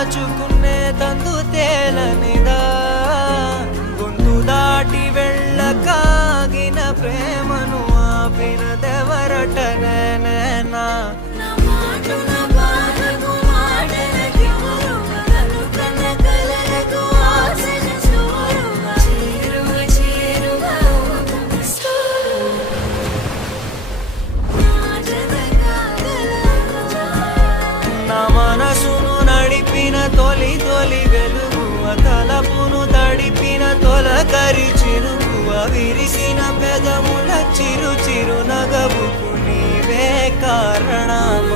దాచుకునే తందు తేలనిదా గొంతు దాటి వెళ్ళకాగిన ప్రేమను ఆపినదెవరటనేనా మనసును నడిపిన తొలి తొలి వెలుగువ తలపును తడిపిన తొలకరి చిరుకువ విరిసిన పెదముల చిరు చిరు నగవుకు నీవే కారణం